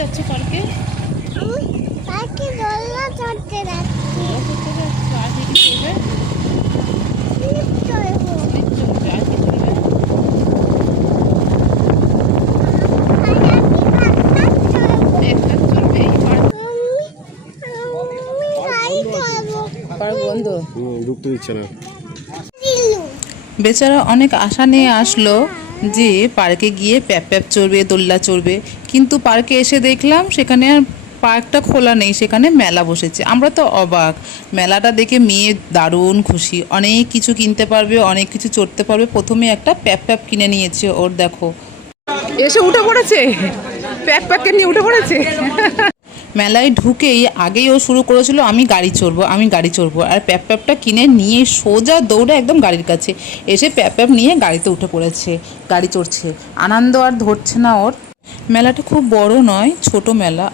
যাচ্ছ পার্কে? পার্কে দোলনা চড়তে যাচ্ছি। আর কি কি চলবে? স্লিপ চড়বো। চলবে আর কি চলবে? একটা চলবে এই পার্ক বন্ধ। ঢুকতে দিচ্ছে না। বেচারা অনেক আশা নিয়ে আসলো যে পার্কে গিয়ে প্যাপ প্যাপ চড়বে, দোলনা চড়বে, কিন্তু পার্কে এসে দেখলাম সেখানে আর পার্কটা খোলা নেই, সেখানে মেলা বসেছে। আমরা তো অবাক, মেলাটা দেখে মেয়ে দারুণ খুশি, অনেক কিছু কিনতে পারবে, অনেক কিছু চড়তে পারবে। প্রথমে একটা প্যাপ প্যাপ কিনে নিয়েছে ওর, দেখো এসে উঠে পড়েছে, প্যাপ প্যাপকে নিয়ে উঠে পড়েছে। মেলায় ঢুকেই আগেই ও শুরু করেছিল আমি গাড়ি চড়বো, আমি গাড়ি চড়বো, আর প্যাপ প্যাপটা কিনে নিয়ে সোজা দৌড়ে একদম গাড়ির কাছে এসে প্যাপ প্যাপ নিয়ে গাড়িতে উঠে পড়েছে, গাড়ি চড়ছে। আনন্দ আর ধরছে না ওর। মেলাটা খুব বড় নয়, ছোট মেলা।